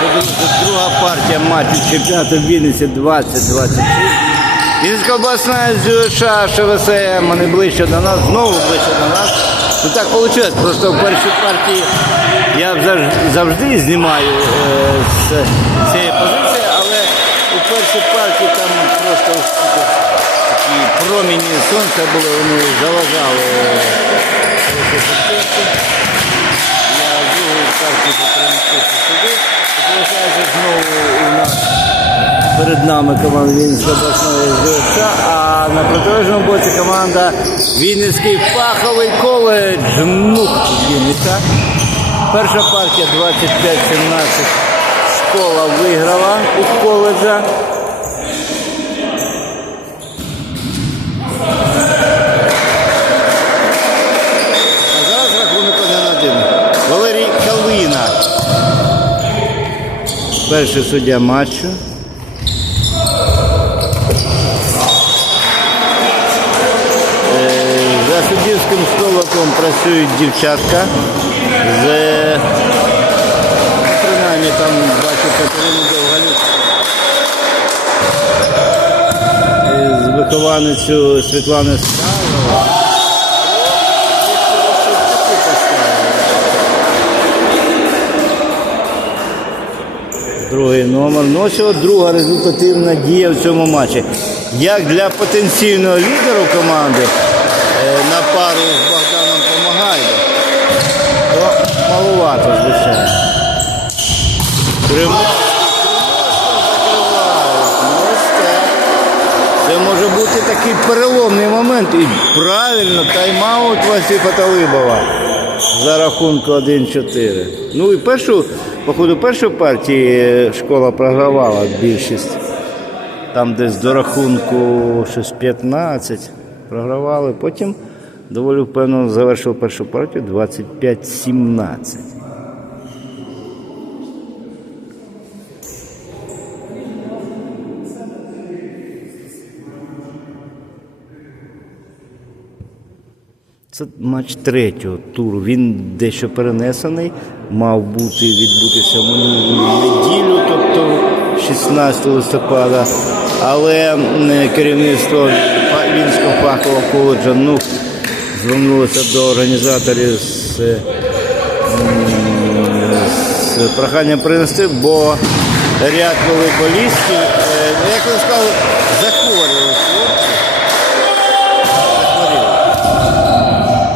Друга партія матчу чемпіонату Вінниці 2026. Вінницька обласна ЗЮШ, ШВСМ, вони ближче до нас, знову ближче до нас. Ну так вийшло. Просто в першій партії я завжди, знімаю е, з цієї позиції, але у першій партії там просто такі проміні сонця були, вони заважали. е. Я партії перемістився сюди. Знову у нас перед нами команда Вінницької обласної ЗСК, а на протилежному боці команда Вінницький фаховий коледж НУК Вінниця. Перша партія 25-17 школа виграла у коледжа. А зараз рахунок один на один. Валерій Калина. Перший суддя матчу. Е, За суддівським столиком працюють дівчатка з принаймні там бачу Катерину Довгалюк. Е, З вихованицю Світлани Скалова. Номер. Ну, ось друга результативна дія в цьому матчі. Як для потенційного лідера команди е, на пару з Богданом Помагайдо, то малувато, звичайно. Кримовський, так. Це може бути такий переломний момент. І правильно, тайм-аут Васі Поталибова за рахунку 1-4. Ну і першу, по ходу першої партії школа програвала більшість. Там десь до рахунку щось 15 програвали. Потім доволі впевнено завершив першу партію 25-17. Це матч третього туру. Він дещо перенесений, мав бути відбутися минулу неділю, тобто 16 листопада. Але керівництво Вінського фахового коледжа ну, звернулося до організаторів з, з проханням принести, бо ряд волейболістів, е, ну, як вони сказали,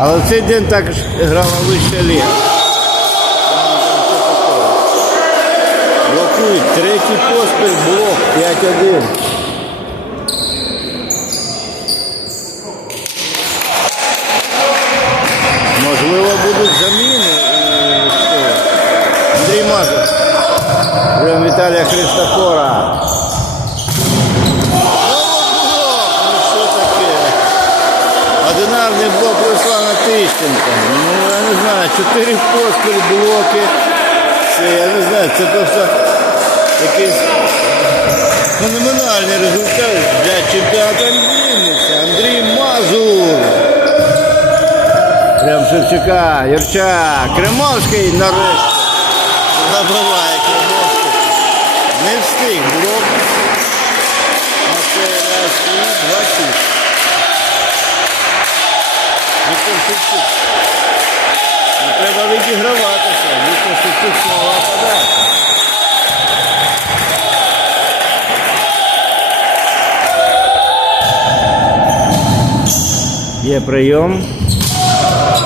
Але в цей день також грала вища ліга. Блокують третій поспіль блок 5-1. Можливо, будуть заміни. Андрій Мазур. Віталія Христофора. Чотири поспіль блоки. Це, я не знаю, це просто якийсь феноменальний результат для чемпіонату Вінниці. Андрій Мазур. Прям Шевчука, Юрчак, Кремовський нарешті. Забиває Кремовський. Не встиг відіграватися. Віктор Шевчук слова подача. Є прийом.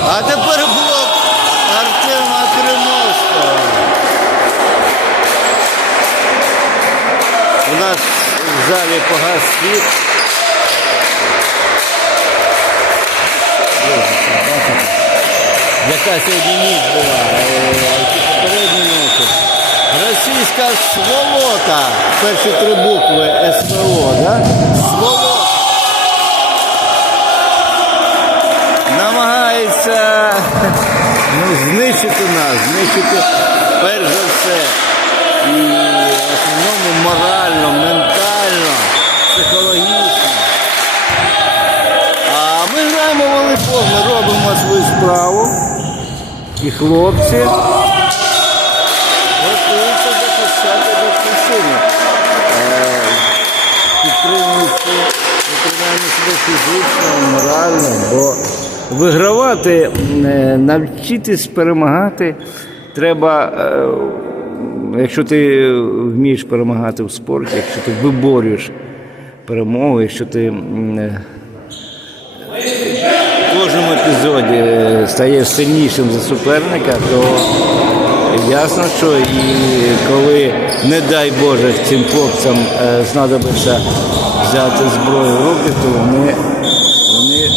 А тепер блок Артема Кримовського. У нас в залі погас світ. Яка сьогодні ніч була, е. Російська сволота. Перші три букви СВО, да? Сволота. Намагається ну, знищити нас, знищити перш за все. І в основному морально, ментально, психологічно. А ми граємо в ми робимо свою справу. І хлопці готуються захищати батьківщину. Е, Підтримуючи, себе фізично, морально, бо вигравати, е, навчитись перемагати треба, е, якщо ти вмієш перемагати в спорті, якщо ти виборюєш перемогу, якщо ти кожному епізоді е, стаєш сильнішим за суперника, то ясно, що і коли, не дай Боже, цим хлопцям е, знадобиться взяти зброю в руки, то вони, вони е,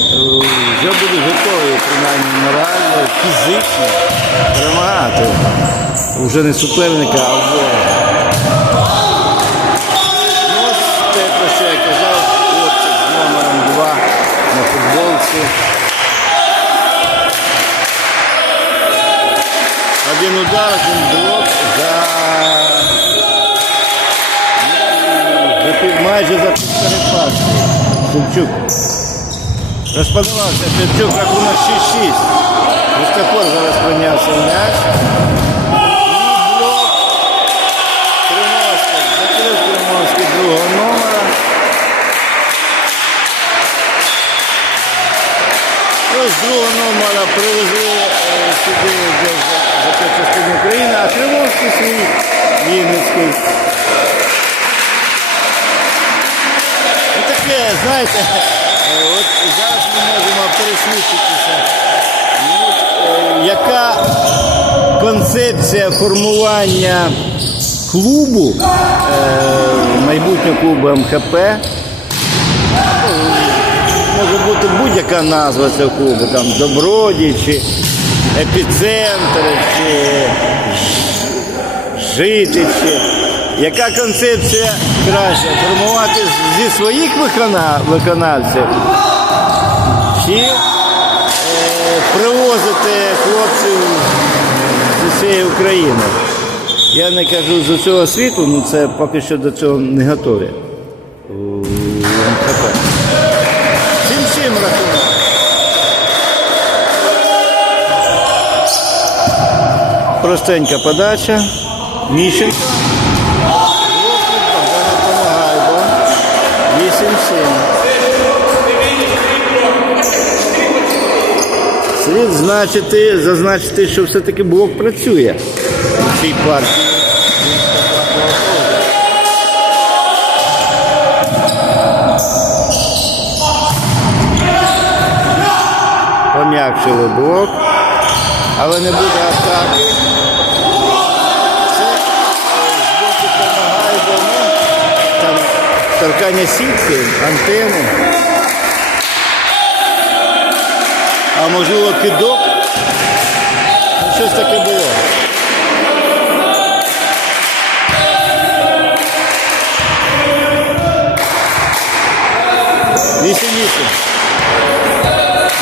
вже будуть готові, принаймні морально, фізично перемагати. Вже не суперника, а ворога. Ну, ось те, про що я казав, хлопчик з номером 2 на футболці. Удар, один блок за майже за півтори. Шевчук. Розподавався Шевчук, рахунок 6-6. Мустафор зараз прийнявся м'яч. І блок. Кримовський. Другого номера. З другого номера е, сюди вже за, за ту частину України, а Кримовський свій Вінницький. Ну таке, знаєте, от зараз ми можемо пересвідчитися, ну, е, яка концепція формування клубу, е, майбутнього клубу МХП, може бути будь-яка назва цього клубу, там Добродій, чи епіцентр, чи Ж- жити, чи яка концепція краще? Формувати зі своїх виконавців чи е, привозити хлопців з усієї України? Я не кажу з усього світу, ну це поки що до цього не готові. Простенька подача. Міщенко. Помагайбо. 8-7. Слід значити, зазначити, що все-таки блок працює в цій партії. Пом'якшили блок, але не буде атаки. Торкання сітки, антени. А можливо кидок. Ну, щось таке було. Вісім-вісім.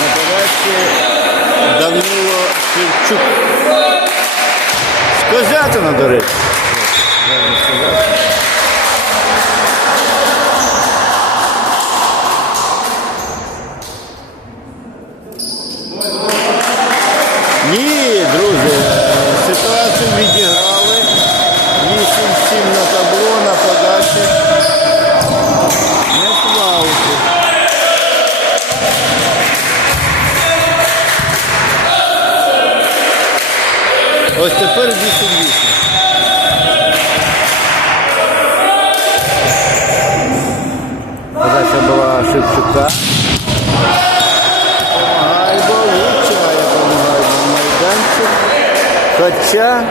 На подачі Данило Шевчук. Скозятина, до речі. Друзі, ситуацію відіграли. 8-7 на табло, на подачі. Не плавати. Ось тепер 8-8. Подача була Шевчука. Хоча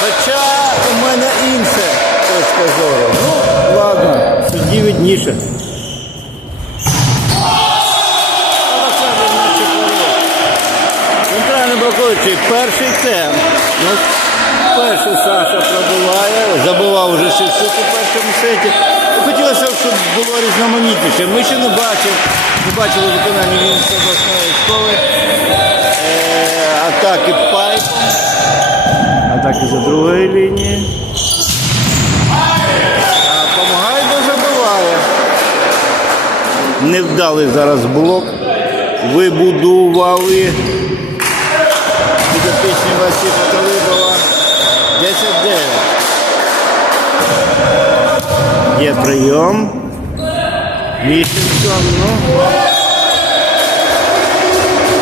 Хоча у мене інша точка зору. Ну, ладно, судді блокуючий перший темп. Перший Саша пробиває, забивав уже Шевчук у першому сеті. Хотілося, б, щоб було різноманітніше. Ми ще не бачили, не бачили виконання Вінницької обласної школи. Е, атаки пайпом. Атаки за другої лінії. А Помагайбо забиває. Невдалий зараз блок. Вибудували. Підопічні Васі Потолибова. 10-9. Є прийом. Міщенко, ну.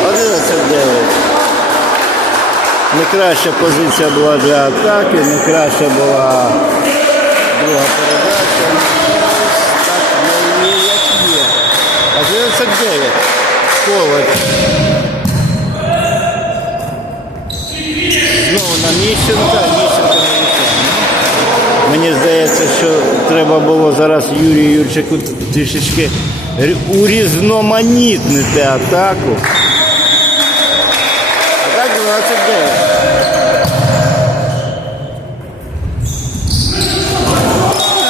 11-9. Не краща позиція була для атаки, не краща була друга передача. Так, є, як є. 11-9. Ковач. Знову на Міщенка на Міщенка. Мені здається, що треба було зараз Юрію Юрчику трішечки урізноманітнити атаку. Так 29.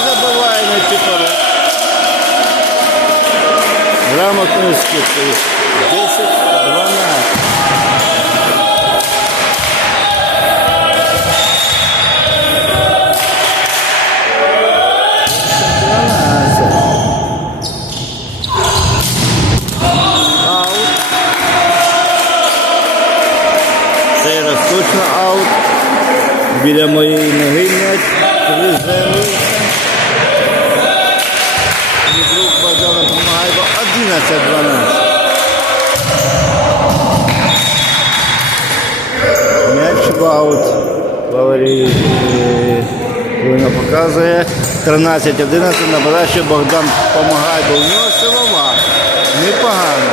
Забиває на М'яч аут. Валерій е, показує. 13-11 на подачі Богдан допомагає, бо у нього силова. Непогано.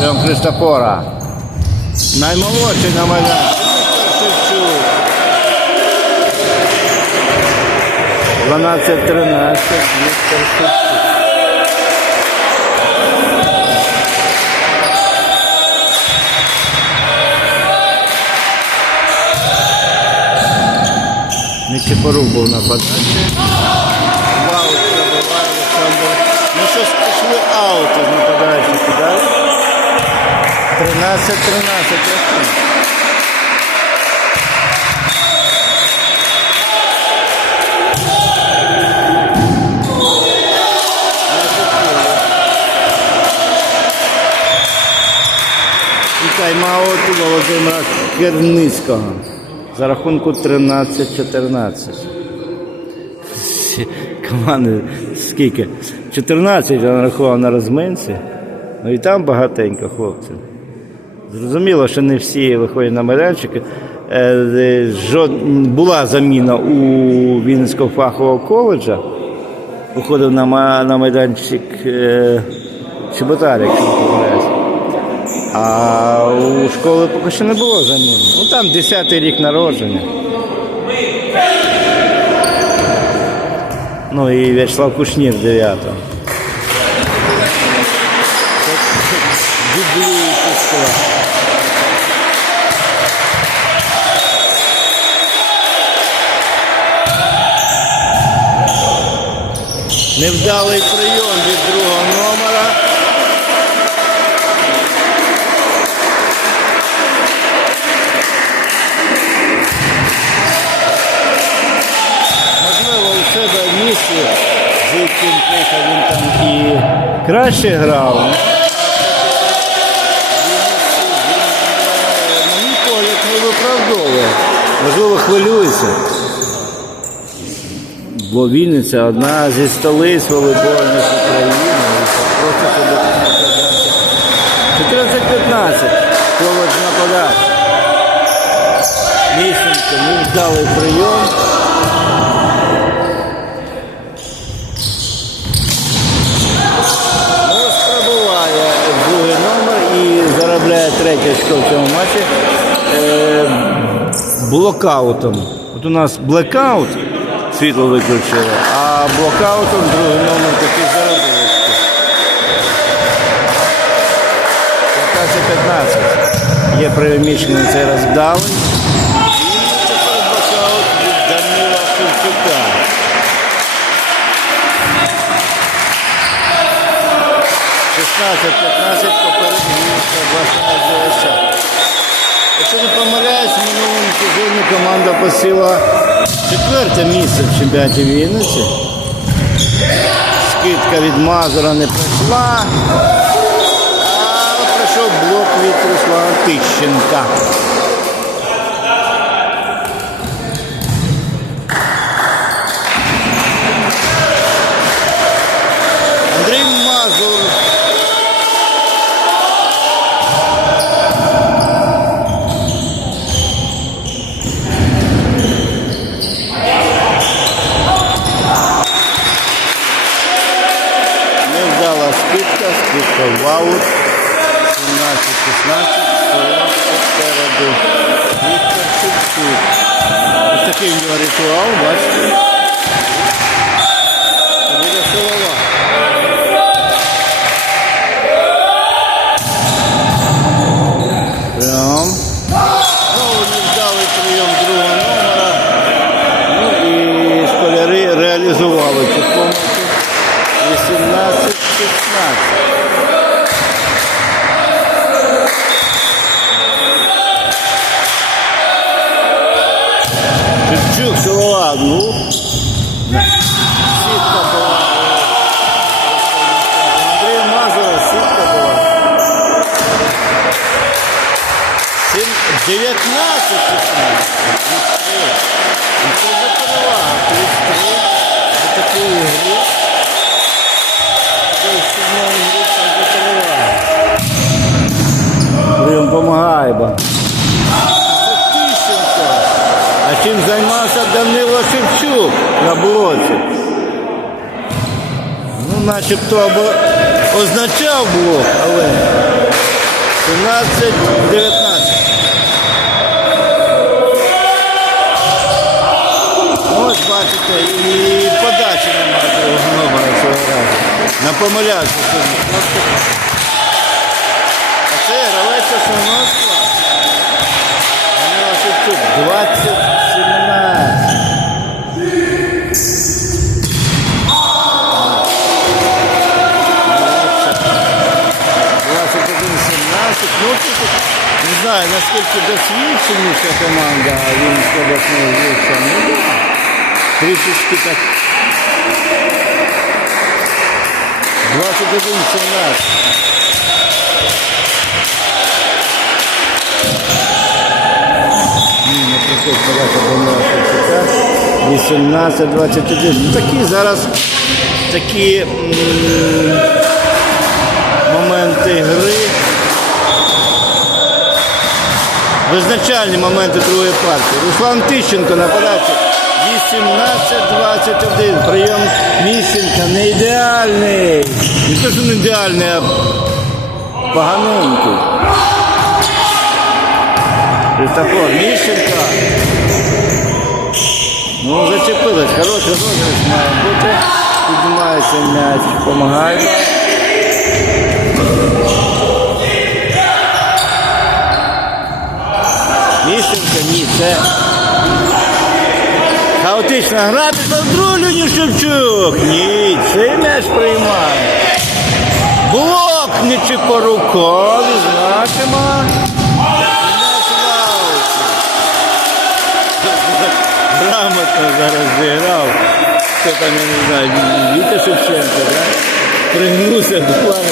Прям Христофора. Наймолодший на майданчику. Шевчук. 12-13. Віктор Шевчук. Нечипорук був на подачі. Аут пробиває Олександр. Ну щось пішли аути з нападаючих кидали. 13-13 рахунок. Тайм-аут Володимира Керницького за рахунку 13-14. Команди скільки? 14 я нарахував на розминці. Ну і там багатенько хлопців. Зрозуміло, що не всі виходять на майданчик. Е, е, Була заміна у Вінницького фахового коледжа. Виходив на, на майданчик е, Чеботарик. А у школи поки що не було заміни. Ну там 10-й рік народження. Ну і В'ячеслав Кушнір 9-го. Невдалий прийом в місті, він там і краще грав. Погляд, не виправдовує. Можливо, хвилюється. Бо Вінниця одна зі столиць волейбольних України. І просто себе показати. 14-15. Колодж нападав. Місенко, невдалий прийом. Третє очко в цьому матчі е, блокаутом. От у нас блекаут, світло виключили, а блокаутом другий номер такий заробив 15-15. Є переміщений цей раз вдалий. І тепер блокаут від Данила Шевчука. 16-15 попередньо Вінницька обласна. Якщо не помиляюсь, минулому сезоні команда посіла четверте місце в чемпіонаті Вінниці. Скидка від Мазура не пройшла. А пройшов блок від Руслана Тищенка. А чим займався Данило Шевчук на блоці? Ну, начебто або означав блок, але 17-19. Ось бачите, і подачі немає знову цього разу. Не помилявся сьогодні. А це гравець основного складу. Не знаю, наскільки досвідченіша команда Вінницького обласного вівця. Ну, да. трішечки так. 21 17. Ні, не приходить подача 18 21. Ну такі зараз такі м, моменти гри. Визначальні моменти другої партії. Руслан Тищенко на подачі 18-21. Прийом Міщенка не ідеальний. Не те, що не ідеальний, а поганенький. Христофор Міщенко. Ну, зачепилась. Хороший розіграш має бути. Піднімається м'яч, допомагає. Міщенко, ні, це хаотична гра другу лінію Шевчук. Ні, цей м'яч приймає. Блок не чи по рукаві, значимо. Грамотно зараз зіграв. Хто там, я не знаю, Віта Шевченко, да? Пригнувся це.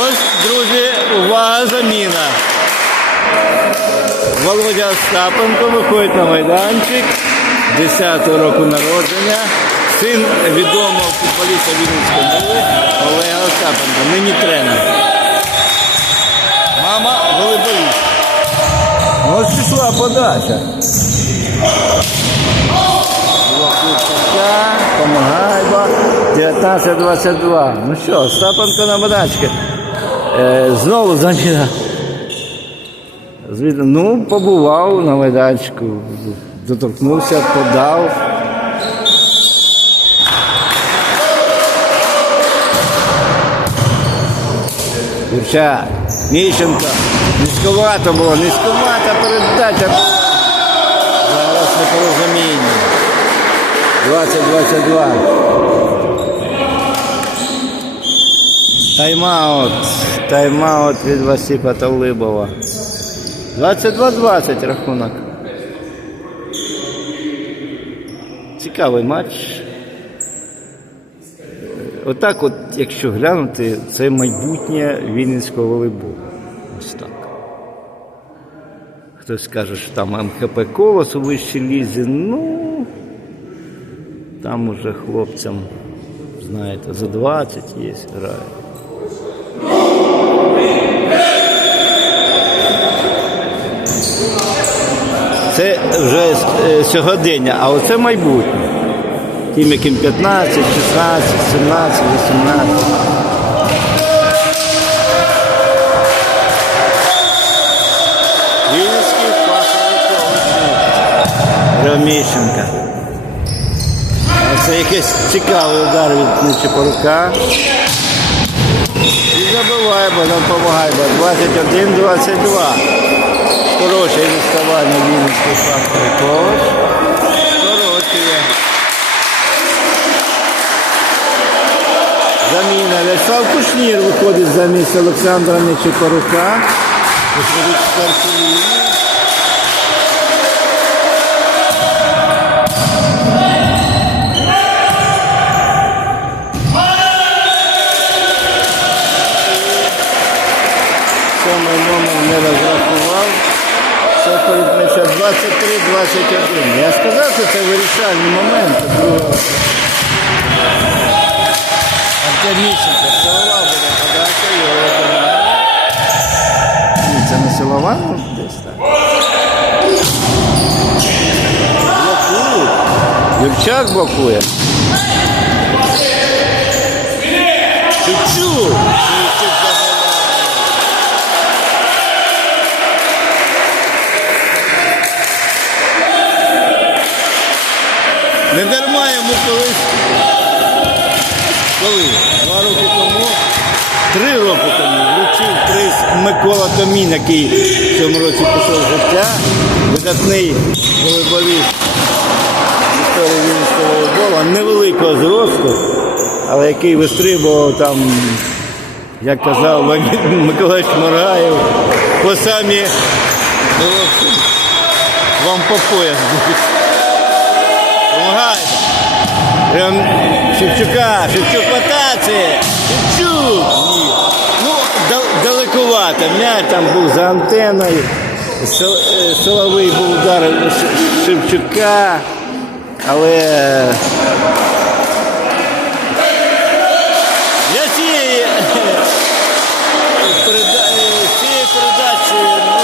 Ось, друзі, увага, заміна. Володя Остапенко виходить на майданчик 10-го року народження. Син відомого футболіста Вінницької мови Олега Остапенка, нині тренер. Мама волейболіст. Ось пішла подача. Локутка, помагай, ба. 19-22. Ну що, Остапенко на майданчику. Е, знову заміна. Ну, побував на майданчику, доторкнувся, подав. Юрчак, Міщенко, низьковато було, низьковата передача. Зараз непорозуміння. 20-22. Тайм-аут. Тайм-аут від Васипа Талибова. 22-20 рахунок. Цікавий матч. отак, от, якщо глянути, це майбутнє Вінницького волейболу. Ось так. Хтось скаже, що там МХП колос у вищій лізі. Ну там уже хлопцям, знаєте, за 20 є грає. Це вже е, сьогодення, а оце майбутнє. Тим, яким 15, 16, 17, 18. Вінницький фаховий коледж Роміщенка. Це якийсь цікавий удар від Нечипорука. І забиває, нам допомагає. 21-22. Скорочує відставання Фаховий коледж. Скорочує. Заміна. Вячеслав Кушнір виходить замість Олександра Нечекорука. Виходить з першої. 23-21. Я сказав, що це вирішальний момент. другого. Силова буде подача, його. Ні, це не силова, може десь так. Блокують. Дівчак блокує. Микола Томін, який в цьому році пішов життя. Видатний волейболіст історії Вінницького волейболу, невеликого зросту, але який вистрибував там, як казав Миколаївич Моргаєв, по самі вам по пояс Шевчука, Шевчук в. Шевчук. Ну. М'яч там був за антеною. Е, Силовий був удар Шевчука. Але для е, передачі ну,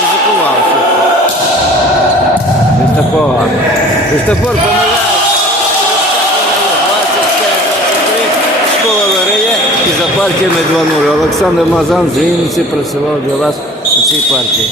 ризикував. Христофор. Христофор помиляє. 25-23. Школа виграє і за партіями 2-0. Олександр Мазан з Вінниці працював для вас у цій партії.